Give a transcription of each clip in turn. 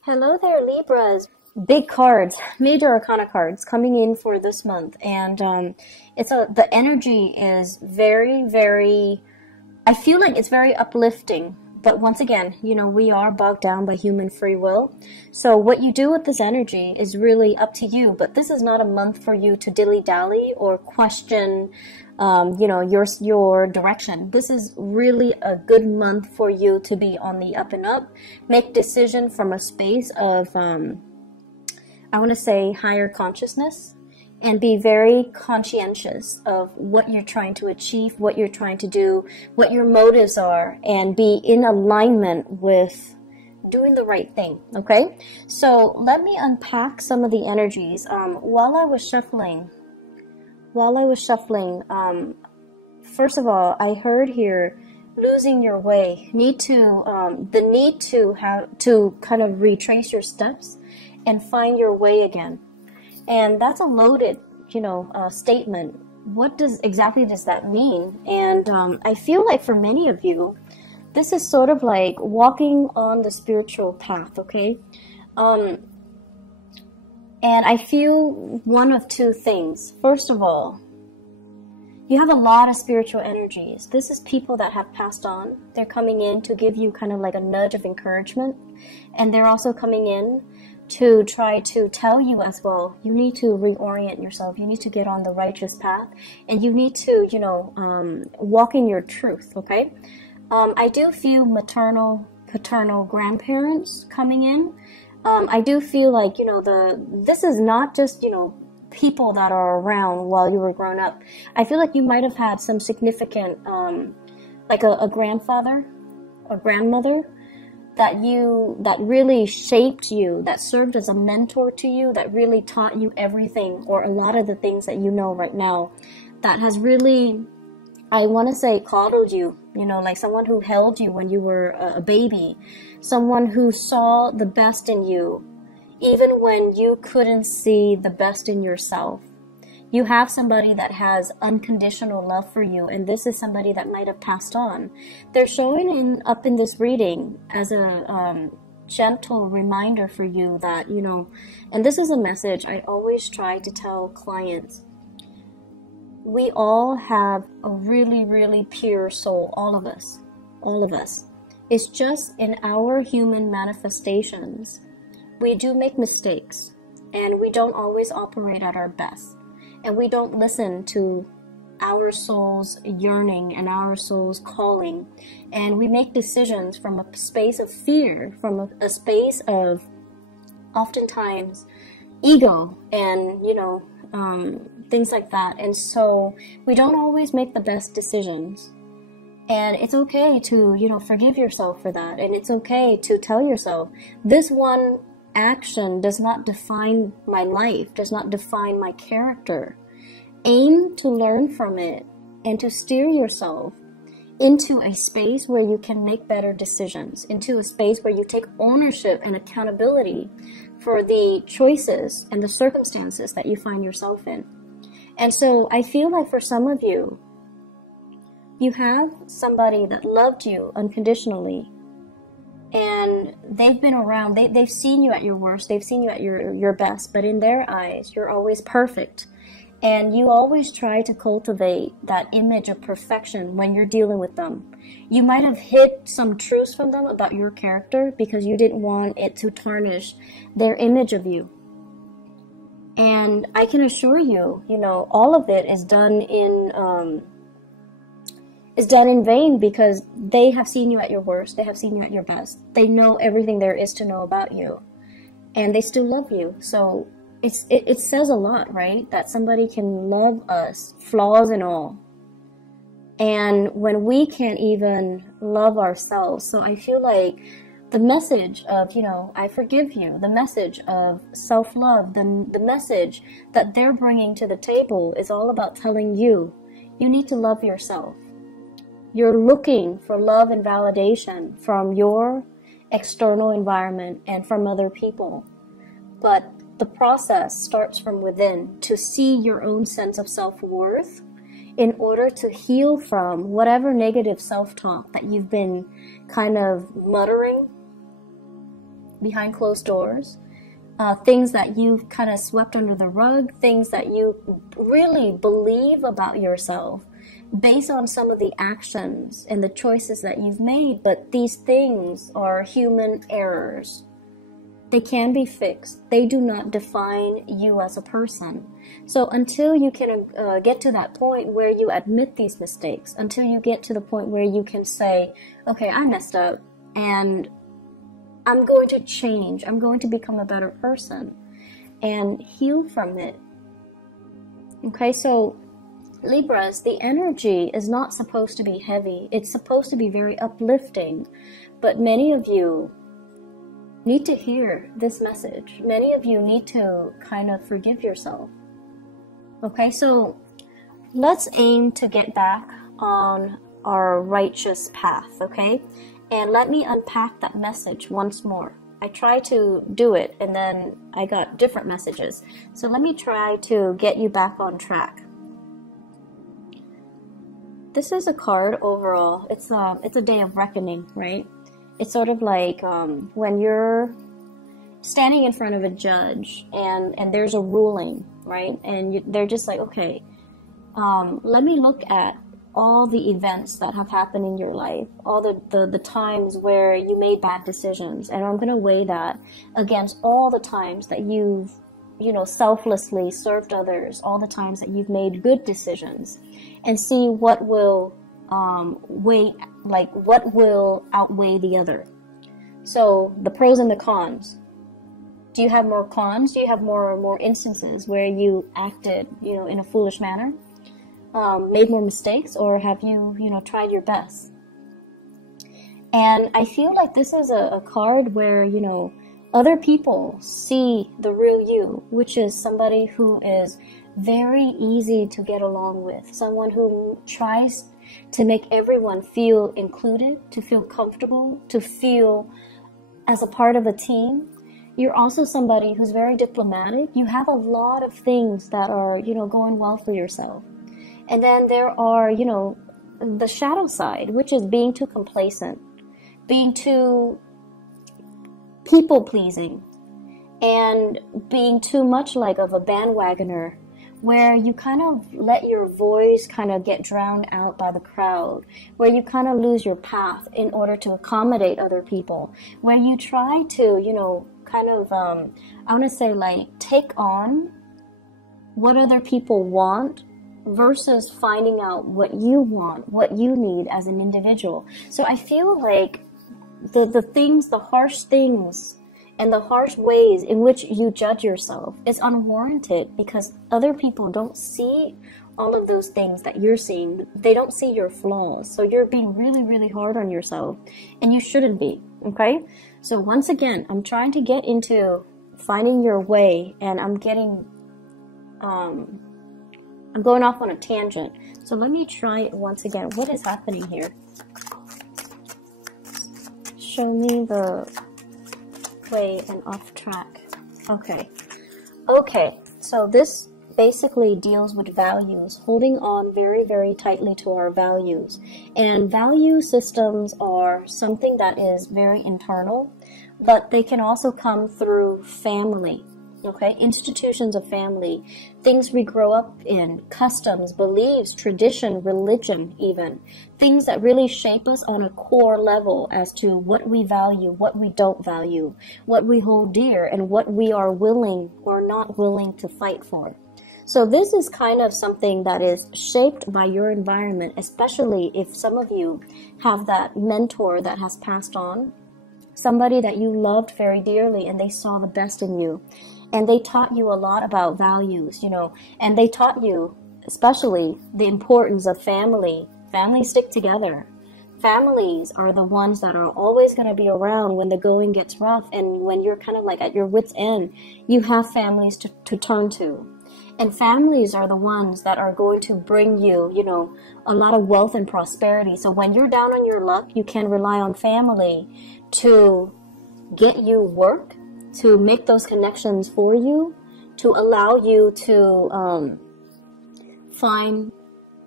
Hello there, Libras. Big cards, major arcana cards coming in for this month, and the energy is very. I feel like it's very uplifting. But once again, we are bogged down by human free will. So what you do with this energy is really up to you. But this is not a month for you to dilly-dally or question, your direction. This is really a good month for you to be on the up and up. Make decision from a space of, I want to say, higher consciousness. And be very conscientious of what you're trying to achieve, what you're trying to do, what your motives are, and be in alignment with doing the right thing, okay? So let me unpack some of the energies. While I was shuffling, first of all, I heard here, losing your way, the need to have to kind of retrace your steps and find your way again. And that's a loaded, statement. What exactly does that mean? And I feel like for many of you, this is sort of like walking on the spiritual path, okay? And I feel one of two things. First of all, you have a lot of spiritual energies. This is people that have passed on. They're coming in to give you kind of like a nudge of encouragement. And they're also coming in to try to tell you as well, you need to reorient yourself, you need to get on the righteous path, and you need to, walk in your truth, okay? I do feel maternal, paternal grandparents coming in. I do feel like, this is not just, people that are around while you were growing up. I feel like you might have had some significant, like a grandfather, a grandmother, that really shaped you, that served as a mentor to you, that really taught you everything or a lot of the things that you know right now, that has really, I want to say, coddled you, like someone who held you when you were a baby, someone who saw the best in you, even when you couldn't see the best in yourself. You have somebody that has unconditional love for you, and this is somebody that might have passed on. They're showing up in this reading as a gentle reminder for you that, and this is a message I always try to tell clients. We all have a really pure soul, all of us. It's just in our human manifestations, we do make mistakes, and we don't always operate at our best. And we don't listen to our soul's yearning and our soul's calling. And we make decisions from a space of fear, from a space of oftentimes ego and, things like that. And so we don't always make the best decisions. And it's okay to, forgive yourself for that. And it's okay to tell yourself, this one action does not define my life, does not define my character. Aim to learn from it and to steer yourself into a space where you can make better decisions, into a space where you take ownership and accountability for the choices and the circumstances that you find yourself in. And so I feel like for some of you, you have somebody that loved you unconditionally, and they've been around, they've seen you at your worst, they've seen you at your best, but in their eyes, you're always perfect. And you always try to cultivate that image of perfection when you're dealing with them. You might have hid some truths from them about your character because you didn't want it to tarnish their image of you. And I can assure you, all of it is done in vain because they have seen you at your worst. They have seen you at your best. They know everything there is to know about you, and they still love you. So it says a lot, right? That somebody can love us, flaws and all. And when we can't even love ourselves. So I feel like the message of, I forgive you, the message of self-love, the message that they're bringing to the table is all about telling you, you need to love yourself. You're looking for love and validation from your external environment and from other people. But the process starts from within, to see your own sense of self-worth in order to heal from whatever negative self-talk that you've been kind of muttering behind closed doors, things that you've kind of swept under the rug, things that you really believe about yourself based on some of the actions and the choices that you've made. But these things are human errors. They can be fixed. They do not define you as a person. So until you can get to that point where you admit these mistakes, until you get to the point where you can say, okay, I messed up and I'm going to change. I'm going to become a better person and heal from it. Okay, so Libras, the energy is not supposed to be heavy. It's supposed to be very uplifting. But many of you need to hear this message. Many of you need to kind of forgive yourself. Okay, so let's aim to get back on our righteous path, okay? And let me unpack that message once more. I tried to do it and then I got different messages. So let me try to get you back on track. This is a card overall. It's a day of reckoning, right? It's sort of like when you're standing in front of a judge and there's a ruling, right? And they're just like, okay, let me look at all the events that have happened in your life, all the times where you made bad decisions, and I'm going to weigh that against all the times that you've, selflessly served others, all the times that you've made good decisions, and see what will what will outweigh the other. So the pros and the cons. Do you have more cons? Do you have more instances where you acted, in a foolish manner, made more mistakes, or have you, tried your best? And I feel like this is a card where, other people see the real you, which is somebody who is very easy to get along with, someone who tries to make everyone feel included, to feel comfortable, to feel as a part of a team. You're also somebody who's very diplomatic. You have a lot of things that are, going well for yourself. And then there are, the shadow side, which is being too complacent, being too people-pleasing, and being too much like of a bandwagoner, where you kind of let your voice kind of get drowned out by the crowd, where you kind of lose your path in order to accommodate other people, where you try to, I want to say take on what other people want versus finding out what you want, what you need as an individual. So I feel like the harsh things and the harsh ways in which you judge yourself is unwarranted, because other people don't see all of those things that you're seeing. They don't see your flaws. So you're being really, really hard on yourself, and you shouldn't be, okay? So once again, I'm trying to get into finding your way, and I'm going off on a tangent. So let me try it once again. What is happening here? Show me the way and off track. Okay, so this basically deals with values, holding on very, very tightly to our values. And value systems are something that is very internal, but they can also come through family. Okay, institutions of family, things we grow up in, customs, beliefs, tradition, religion, even things that really shape us on a core level as to what we value, what we don't value, what we hold dear, and what we are willing or not willing to fight for. So this is kind of something that is shaped by your environment, especially if some of you have that mentor that has passed on, somebody that you loved very dearly and they saw the best in you. And they taught you a lot about values, and they taught you especially the importance of family. Families stick together. Families are the ones that are always going to be around when the going gets rough, and when you're kind of like at your wit's end, you have families to turn to. And families are the ones that are going to bring you, a lot of wealth and prosperity. So when you're down on your luck, you can rely on family to get you work, to make those connections for you, to allow you to find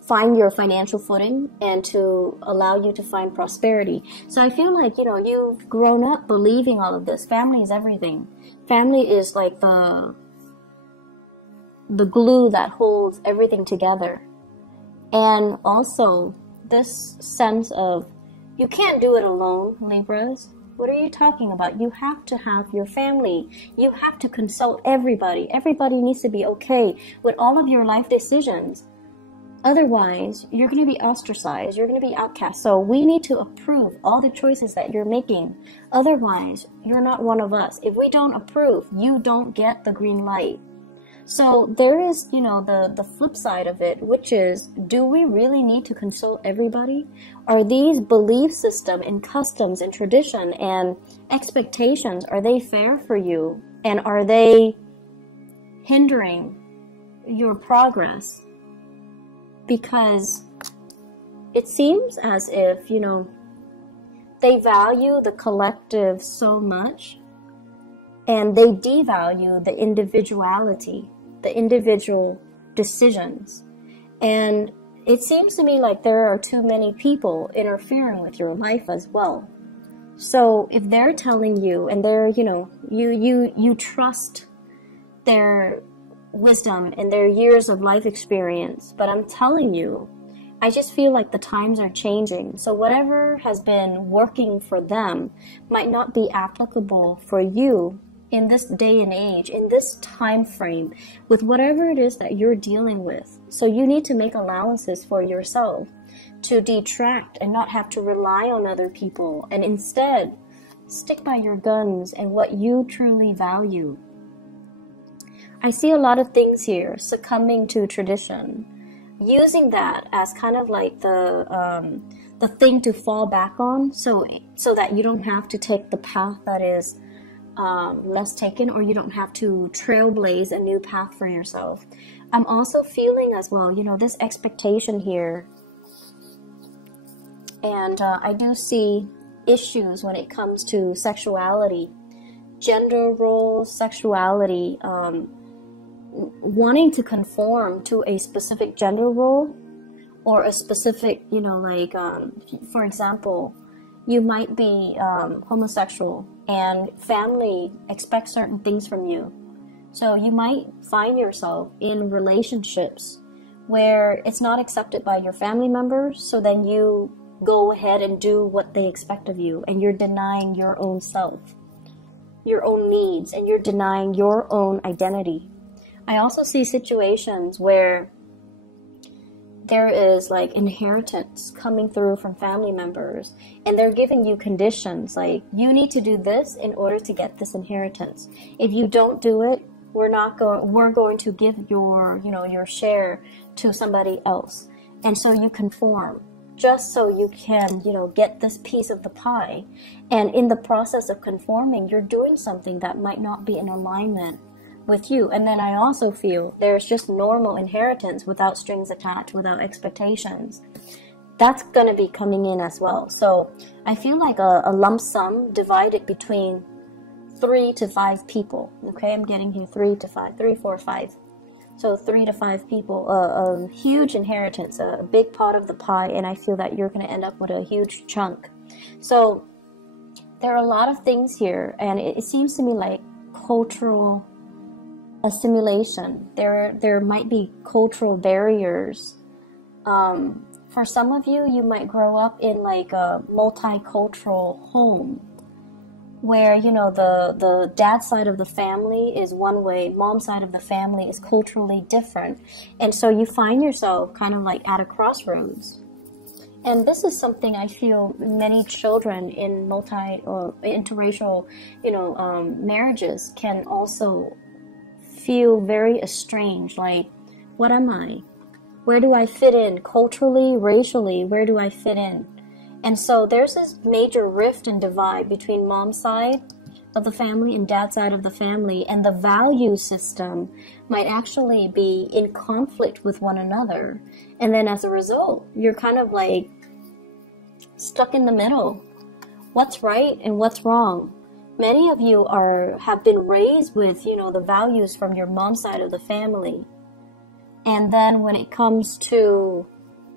find your financial footing and to allow you to find prosperity. So I feel like, you know, you've grown up believing all of this. Family is everything. Family is like the glue that holds everything together. And also this sense of you can't do it alone, Libras. What are you talking about? You have to have your family. You have to consult everybody. Everybody needs to be okay with all of your life decisions. Otherwise, you're going to be ostracized. You're going to be outcast. So we need to approve all the choices that you're making. Otherwise, you're not one of us. If we don't approve, you don't get the green light. So there is, you know, the flip side of it, which is, do we really need to consult everybody? Are these belief system and customs and tradition and expectations, are they fair for you? And are they hindering your progress? Because it seems as if, you know, they value the collective so much and they devalue the individuality, the individual decisions. And it seems to me like there are too many people interfering with your life as well. So if they're telling you and they're, you know, you trust their wisdom and their years of life experience, but I'm telling you, I just feel like the times are changing. So whatever has been working for them might not be applicable for you in this day and age, in this time frame, with whatever it is that you're dealing with. So you need to make allowances for yourself to detract and not have to rely on other people, and instead stick by your guns and what you truly value. I see a lot of things here, succumbing to tradition, using that as kind of like the thing to fall back on, so that you don't have to take the path that is less taken, or you don't have to trailblaze a new path for yourself. I'm also feeling as well, you know, this expectation here, and I do see issues when it comes to sexuality, gender roles, sexuality, wanting to conform to a specific gender role or a specific, you know, like, for example, you might be homosexual and family expects certain things from you. So you might find yourself in relationships where it's not accepted by your family members. So then you go ahead and do what they expect of you, and you're denying your own self, your own needs, and you're denying your own identity. I also see situations where there is like inheritance coming through from family members, and they're giving you conditions like, you need to do this in order to get this inheritance. If you don't do it, we're going to give your, you know, your share to somebody else. And so you conform just so you can, you know, get this piece of the pie. And in the process of conforming, you're doing something that might not be in alignment with you. And then I also feel there's just normal inheritance without strings attached, without expectations. That's going to be coming in as well. So I feel like a lump sum divided between 3 to 5 people. Okay, I'm getting here 3 to 5, 3, 4, 5. So 3 to 5 people, a huge inheritance, a big pot of the pie, and I feel that you're going to end up with a huge chunk. So there are a lot of things here, and it seems to me like cultural assimilation. There might be cultural barriers. For some of you, you might grow up in like a multicultural home where, you know, the dad side of the family is one way, mom side of the family is culturally different. And so you find yourself kind of like at a crossroads. And this is something I feel many children in multi or interracial, you know, marriages can also feel very estranged. Like, what am I? Where do I fit in culturally, racially? Where do I fit in? And so there's this major rift and divide between mom's side of the family and dad's side of the family, and the value system might actually be in conflict with one another. And then as a result, you're kind of like stuck in the middle. What's right and what's wrong? Many of you have been raised with, you know, the values from your mom's side of the family. And then when it comes to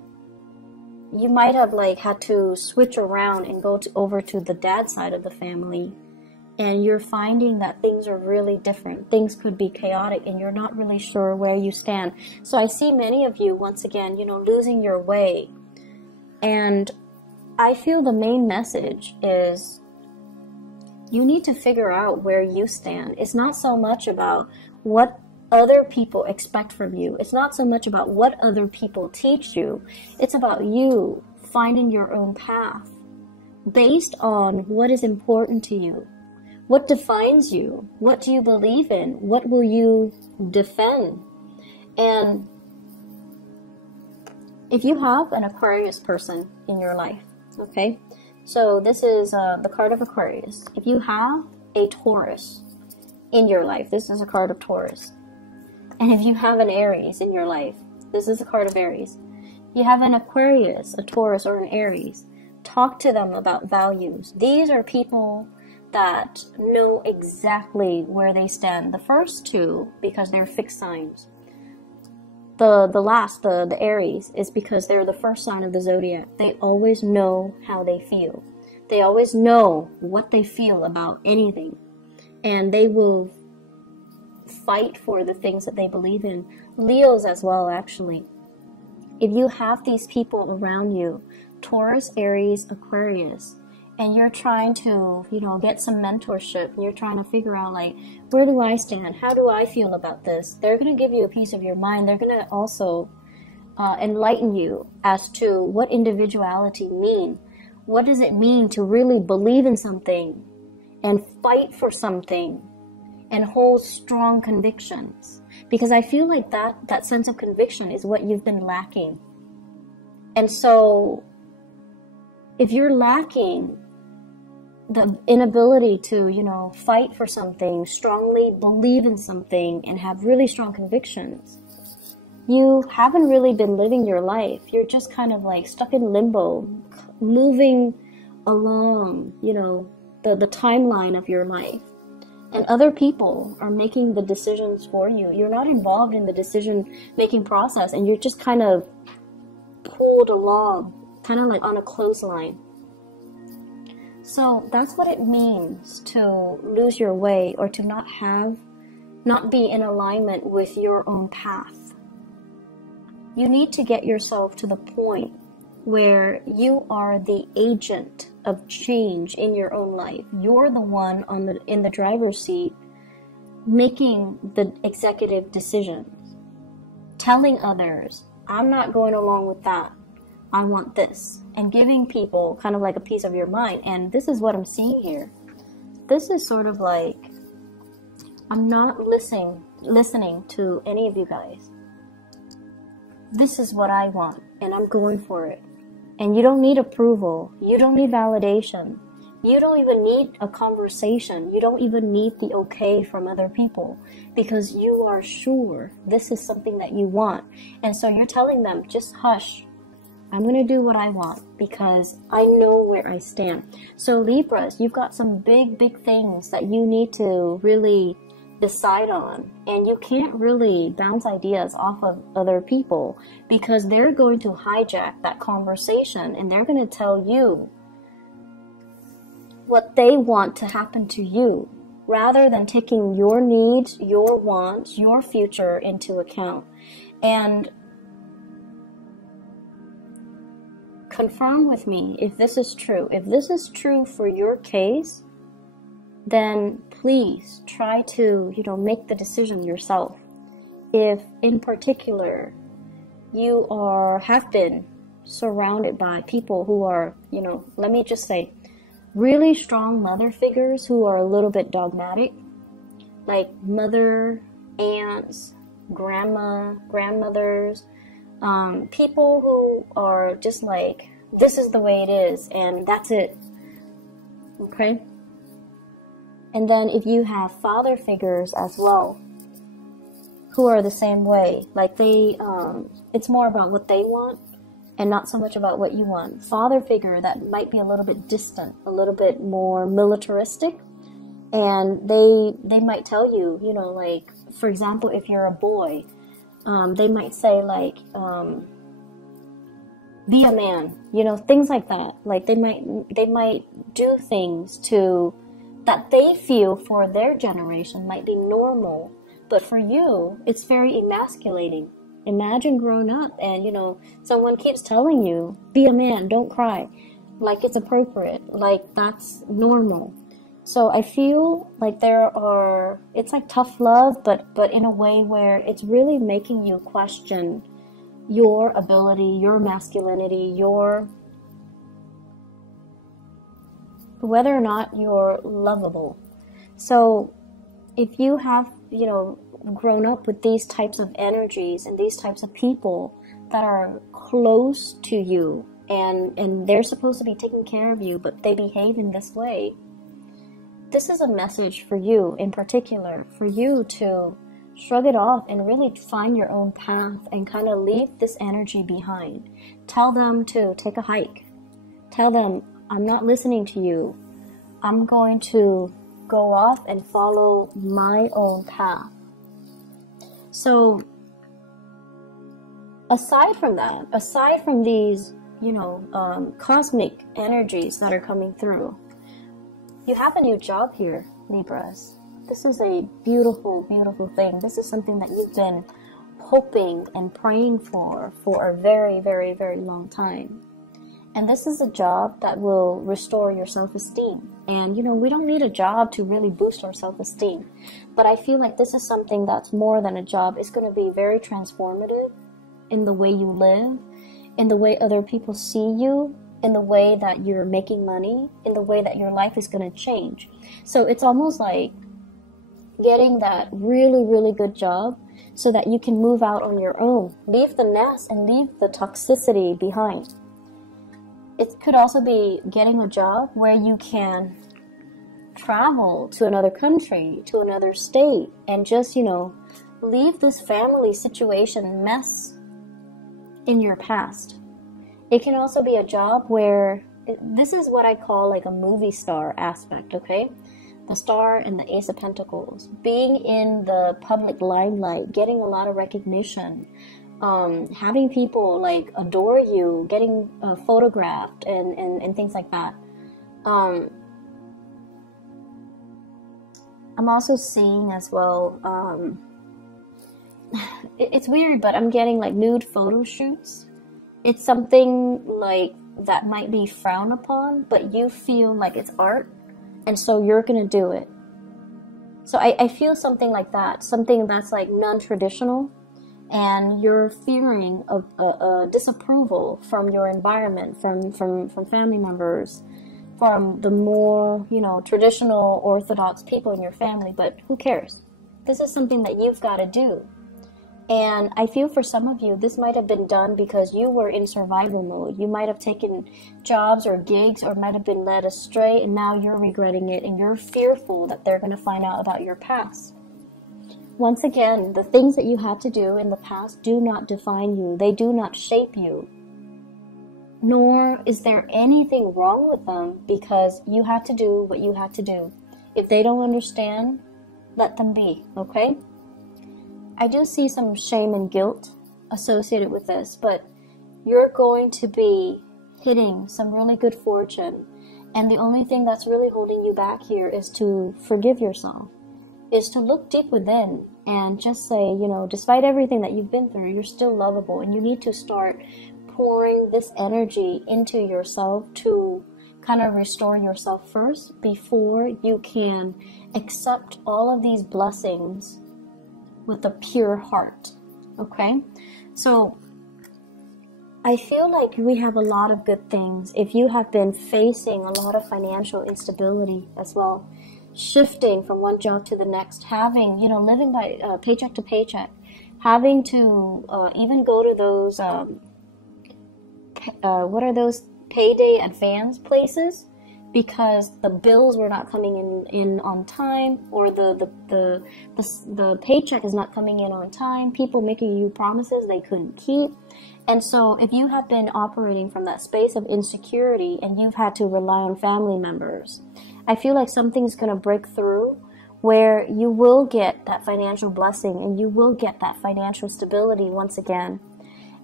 you might have like had to switch around and go over to the dad side of the family, and you're finding that things are really different. Things could be chaotic and you're not really sure where you stand. So I see many of you, once again, you know, losing your way. And I feel the main message is you need to figure out where you stand. It's not so much about what other people expect from you. It's not so much about what other people teach you. It's about you finding your own path based on what is important to you. What defines you? What do you believe in? What will you defend? And if you have an Aquarius person in your life, okay, so this is the card of Aquarius. If you have a Taurus in your life, this is a card of Taurus. And if you have an Aries in your life, this is a card of Aries. You have an Aquarius, a Taurus, or an Aries. Talk to them about values. These are people that know exactly where they stand. The first two, because they're fixed signs. The Aries, is because they're the first sign of the zodiac. They always know how they feel. They always know what they feel about anything. And they will fight for the things that they believe in. Leos as well, actually. If you have these people around you, Taurus, Aries, Aquarius, and you're trying to, you know, get some mentorship, you're trying to figure out, like, where do I stand? How do I feel about this? They're going to give you a piece of your mind. They're going to also enlighten you as to what individuality means. What does it mean to really believe in something and fight for something and hold strong convictions? Because I feel like that sense of conviction is what you've been lacking. And so if you're lacking the inability to, you know, fight for something, strongly believe in something, and have really strong convictions, you haven't really been living your life. You're just kind of like stuck in limbo, moving along, you know, the timeline of your life. And other people are making the decisions for you. You're not involved in the decision-making process, and you're just kind of pulled along, kind of like on a clothesline. So that's what it means to lose your way, or to not be in alignment with your own path. You need to get yourself to the point where you are the agent of change in your own life. You're the one in the driver's seat making the executive decisions, telling others, I'm not going along with that. I want this, and giving people kind of like a piece of your mind. And this is what I'm seeing here. This is sort of like, I'm not listening to any of you guys. This is what I want, and I'm going for it. And you don't need approval. You don't need validation. You don't even need a conversation. You don't even need the okay from other people, because you are sure this is something that you want. And so you're telling them, just hush. I'm going to do what I want because I know where I stand. So Libras, you've got some big, big things that you need to really decide on. And you can't really bounce ideas off of other people, because they're going to hijack that conversation and they're going to tell you what they want to happen to you, rather than taking your needs, your wants, your future into account. And confirm with me if this is true. If this is true for your case, then please try to, you know, make the decision yourself. If in particular you have been surrounded by people who are, you know, let me just say, really strong mother figures who are a little bit dogmatic, like mother, aunts, grandmothers, people who are just like, this is the way it is and that's it. Okay? And then if you have father figures as well, who are the same way, like it's more about what they want and not so much about what you want. Father figure that might be a little bit distant, a little bit more militaristic, and they might tell you, you know, like, for example, if you're a boy, they might say like, be a man, you know, things like that. Like they might do things to that they feel for their generation might be normal, but for you it's very emasculating. Imagine growing up and, you know, someone keeps telling you, be a man, don't cry, like it's appropriate, like that's normal. So I feel like it's like tough love, but in a way where it's really making you question your ability, your masculinity, whether or not you're lovable. So if you have, you know, grown up with these types of energies and these types of people that are close to you, and they're supposed to be taking care of you, but they behave in this way, this is a message for you in particular, for you to shrug it off and really find your own path and kind of leave this energy behind. Tell them to take a hike. Tell them, I'm not listening to you. I'm going to go off and follow my own path. So aside from that, aside from these, you know, cosmic energies that are coming through, you have a new job here, Libras. This is a beautiful, beautiful thing. This is something that you've been hoping and praying for a very, very, very long time. And this is a job that will restore your self-esteem. And, you know, we don't need a job to really boost our self-esteem. But I feel like this is something that's more than a job. It's going to be very transformative in the way you live, in the way other people see you, in the way that you're making money, in the way that your life is going to change. So it's almost like getting that really, really good job so that you can move out on your own. Leave the nest and leave the toxicity behind. It could also be getting a job where you can travel to another country, to another state, and just, you know, leave this family situation mess in your past. It can also be a job where, this is what I call like a movie star aspect, okay? The star and the Ace of Pentacles. Being in the public limelight, getting a lot of recognition, having people like adore you, getting photographed and things like that. I'm also seeing as well, it's weird, but I'm getting like nude photo shoots. It's something like that might be frowned upon, but you feel like it's art, and so you're gonna do it. So I feel something like that, something that's like non-traditional, and you're fearing a disapproval from your environment, from family members, from the more, you know, traditional orthodox people in your family, but who cares? This is something that you've got to do. And I feel for some of you, this might have been done because you were in survival mode. You might have taken jobs or gigs or might have been led astray, and now you're regretting it and you're fearful that they're going to find out about your past. Once again, the things that you had to do in the past do not define you. They do not shape you. Nor is there anything wrong with them, because you had to do what you had to do. If they don't understand, let them be, okay? I do see some shame and guilt associated with this, but you're going to be hitting some really good fortune. And the only thing that's really holding you back here is to forgive yourself, is to look deep within and just say, you know, despite everything that you've been through, you're still lovable, and you need to start pouring this energy into yourself to kind of restore yourself first before you can accept all of these blessings with a pure heart. Okay? So I feel like we have a lot of good things. If you have been facing a lot of financial instability as well, shifting from one job to the next, having, you know, living by paycheck to paycheck, having to even go to those what are those payday advance places because the bills were not coming in on time, or the paycheck is not coming in on time, people making you promises they couldn't keep. And so if you have been operating from that space of insecurity and you've had to rely on family members, I feel like something's going to break through where you will get that financial blessing and you will get that financial stability once again.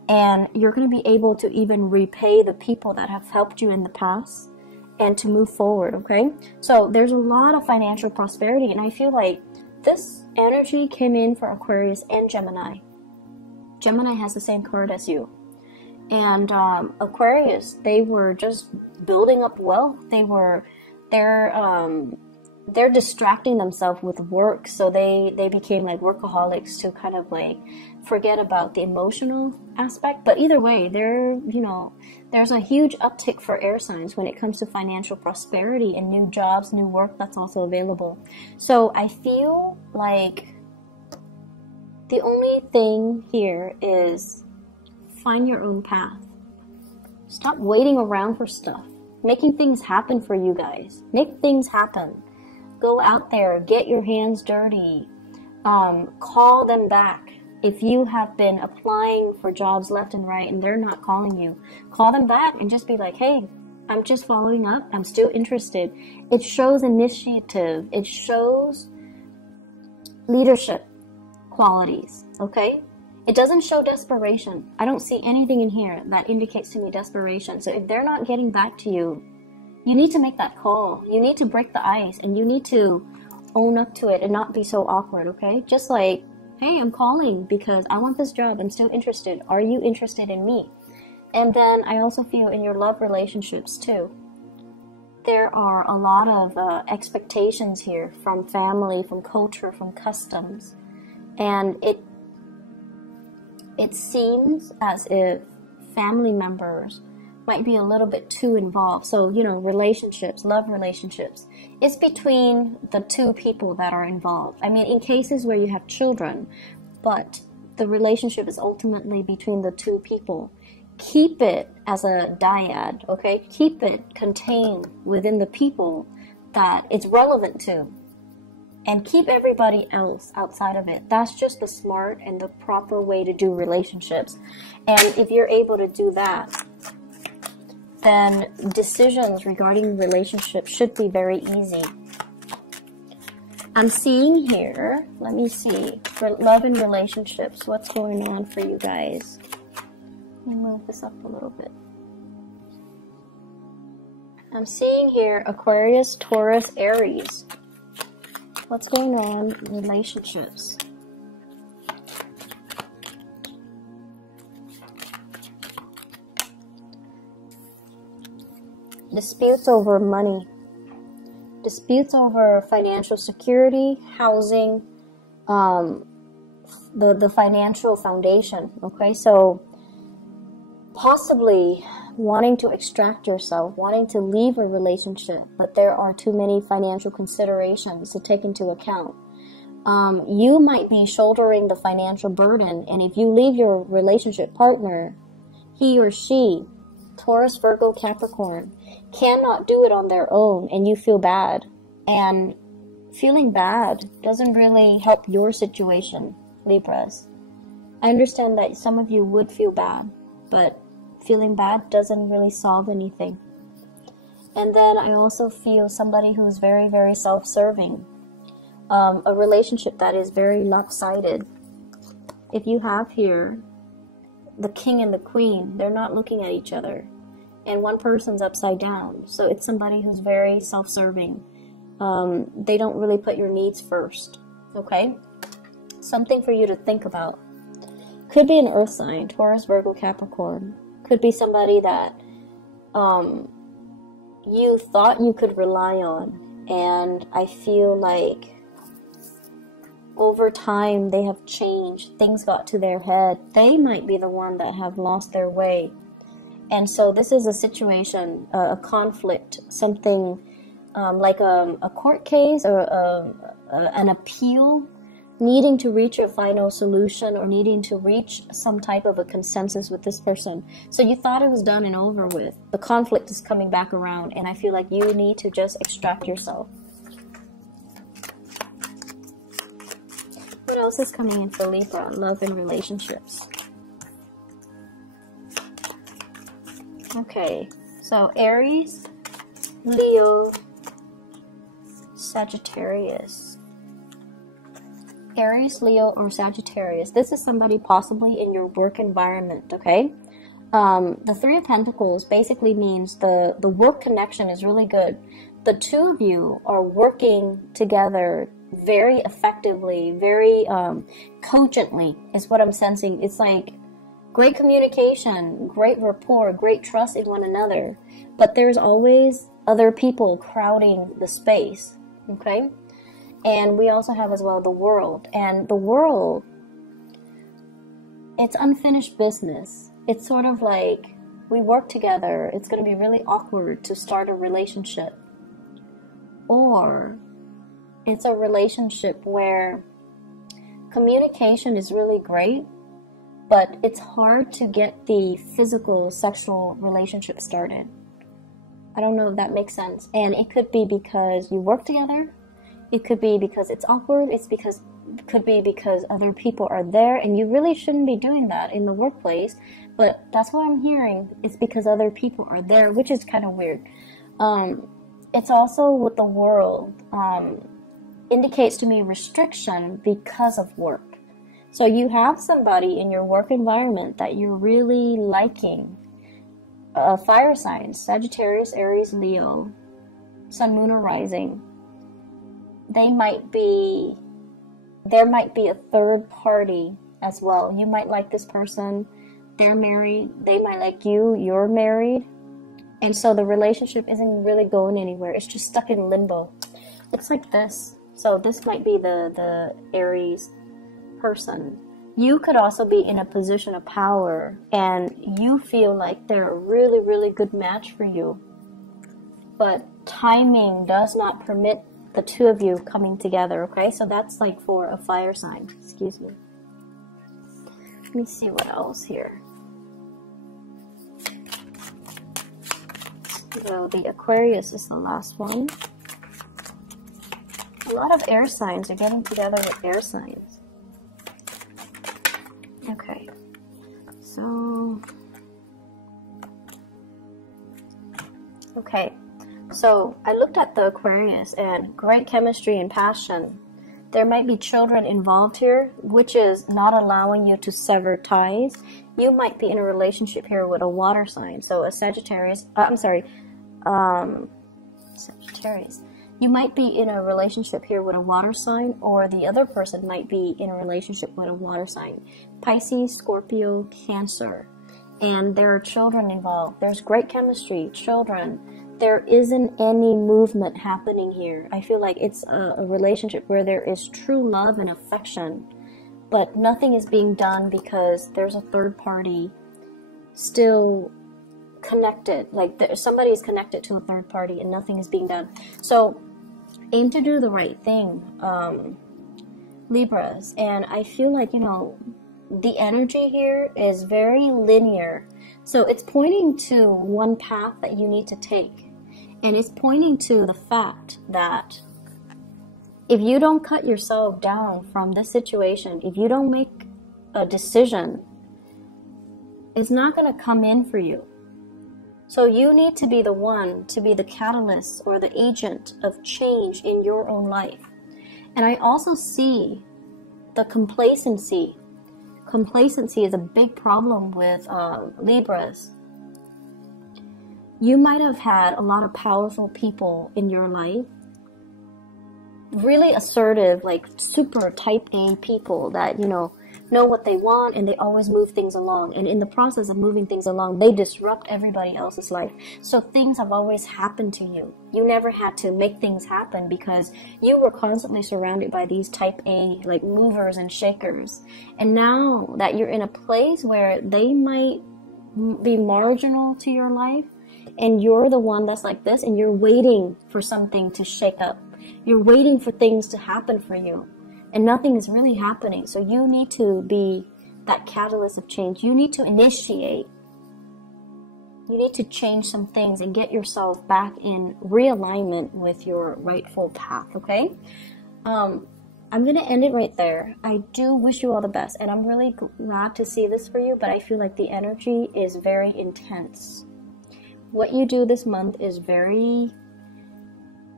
And you're going to be able to even repay the people that have helped you in the past and to move forward, okay? So there's a lot of financial prosperity, and I feel like this energy came in for Aquarius and Gemini. Gemini has the same card as you. And Aquarius, they were just building up wealth. They're distracting themselves with work, so they became like workaholics to kind of like forget about the emotional aspect. But either way, there's a huge uptick for air signs when it comes to financial prosperity and new jobs, new work that's also available. So I feel like the only thing here is find your own path. Stop waiting around for stuff. Making things happen for you guys. Make things happen. Go out there, get your hands dirty. Call them back. If you have been applying for jobs left and right and they're not calling you, call them back and just be like, hey, I'm just following up. I'm still interested. It shows initiative. It shows leadership qualities, okay? It doesn't show desperation. I don't see anything in here that indicates to me desperation. So if they're not getting back to you, you need to make that call. You need to break the ice and you need to own up to it and not be so awkward, okay? Just like, hey, I'm calling because I want this job. I'm still interested. Are you interested in me? And then I also feel in your love relationships too. There are a lot of expectations here from family, from culture, from customs. And it seems as if family members might be a little bit too involved. So, relationships, love relationships, it's between the two people that are involved. I mean, in cases where you have children, but the relationship is ultimately between the two people. Keep it as a dyad, okay? Keep it contained within the people that it's relevant to. And keep everybody else outside of it. That's just the smart and the proper way to do relationships. And if you're able to do that, then decisions regarding relationships should be very easy. I'm seeing here, let me see, for love and relationships, what's going on for you guys? Let me move this up a little bit. I'm seeing here Aquarius, Taurus, Aries. What's going on in relationships? Disputes over money. Disputes over financial security, housing, the financial foundation. Okay, so possibly wanting to extract yourself, wanting to leave a relationship, but there are too many financial considerations to take into account. You might be shouldering the financial burden, and if you leave your relationship partner, he or she, Taurus, Virgo, Capricorn, cannot do it on their own, and you feel bad. And feeling bad doesn't really help your situation, Libras. I understand that some of you would feel bad, but feeling bad doesn't really solve anything. And then I also feel somebody who's very, very self-serving. A relationship that is very lopsided. If you have here the king and the queen, they're not looking at each other. And one person's upside down. So it's somebody who's very self-serving. They don't really put your needs first. Okay? Something for you to think about. Could be an earth sign, Taurus, Virgo, Capricorn. Could be somebody that you thought you could rely on. And I feel like over time they have changed. Things got to their head. They might be the one that have lost their way. And so this is a situation, a conflict, something like a court case or an appeal, needing to reach a final solution or needing to reach some type of a consensus with this person. So you thought it was done and over with. The conflict is coming back around, and I feel like you need to just extract yourself. What else is coming in for Libra? Love and relationships. Okay, so Aries, Leo, Sagittarius. Aries, Leo, or Sagittarius. This is somebody possibly in your work environment, okay? The Three of Pentacles basically means the work connection is really good. The two of you are working together very effectively, very cogently is what I'm sensing. It's like great communication, great rapport, great trust in one another. But there's always other people crowding the space, okay? And we also have as well the world. And the world, it's unfinished business. It's sort of like we work together. It's going to be really awkward to start a relationship. Or it's a relationship where communication is really great, but it's hard to get the physical, sexual relationship started. I don't know if that makes sense. And it could be because you work together. It could be because it's awkward. It could be because other people are there, and you really shouldn't be doing that in the workplace. But that's what I'm hearing. It's because other people are there, which is kind of weird. It's also with the world. Indicates to me restriction because of work. So you have somebody in your work environment that you're really liking. Fire signs, Sagittarius, Aries, Leo, Sun, Moon, or Rising. There might be a third party as well. You might like this person. They're married. They might like you. You're married. And so the relationship isn't really going anywhere. It's just stuck in limbo. It's like this. So this might be the Aries person. You could also be in a position of power and you feel like they're a really, really good match for you. But timing does not permit the two of you coming together, okay? So that's like for a fire sign. Excuse me. Let me see what else here. So the Aquarius is the last one. A lot of air signs are getting together with air signs. Okay, so I looked at the Aquarius and great chemistry and passion. There might be children involved here, which is not allowing you to sever ties. You might be in a relationship here with a water sign, so a Sagittarius. Sagittarius. You might be in a relationship here with a water sign, or the other person might be in a relationship with a water sign. Pisces, Scorpio, Cancer. And there are children involved. There's great chemistry, children. There isn't any movement happening here. I feel like it's a relationship where there is true love and affection, but nothing is being done because there's a third party still connected. Like somebody is connected to a third party and nothing is being done. So aim to do the right thing, Libras. And I feel like, the energy here is very linear. So it's pointing to one path that you need to take. And it's pointing to the fact that if you don't cut yourself down from this situation, if you don't make a decision, it's not going to come in for you. So you need to be the one to be the catalyst or the agent of change in your own life. And I also see the complacency. Complacency is a big problem with Libras. You might have had a lot of powerful people in your life. Really assertive, like super type A people that, know what they want and they always move things along. And in the process of moving things along, they disrupt everybody else's life. So things have always happened to you. You never had to make things happen because you were constantly surrounded by these type A, like movers and shakers. And now that you're in a place where they might be marginal to your life and you're the one that's like this and you're waiting for something to shake up. You're waiting for things to happen for you. And nothing is really happening. So you need to be that catalyst of change. You need to initiate. You need to change some things and get yourself back in realignment with your rightful path, okay? I'm going to end it right there. I do wish you all the best. And I'm really glad to see this for you. But I feel like the energy is very intense. What you do this month is very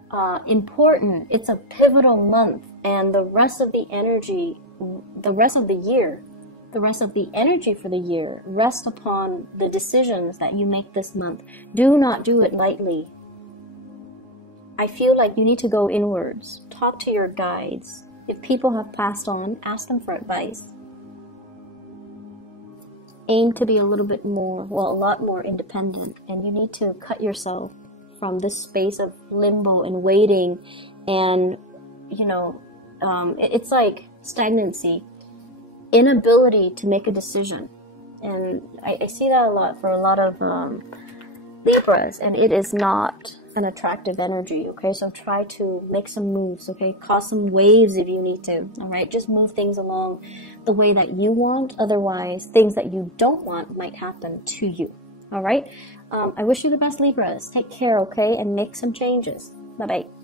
important. It's a pivotal month, and the rest of the energy, the rest of the year, the rest of the energy for the year rests upon the decisions that you make this month. Do not do it lightly. I feel like you need to go inwards. Talk to your guides. If people have passed on, ask them for advice. Aim to be a little bit more, well, a lot more independent, and you need to cut yourself from this space of limbo and waiting, and it's like stagnancy, inability to make a decision. And I see that a lot for a lot of Libras, and it is not an attractive energy. Okay, so try to make some moves. Okay, cause some waves if you need to. All right, just move things along the way that you want. Otherwise, things that you don't want might happen to you. All right, I wish you the best, Libras. Take care, okay, and make some changes. Bye bye.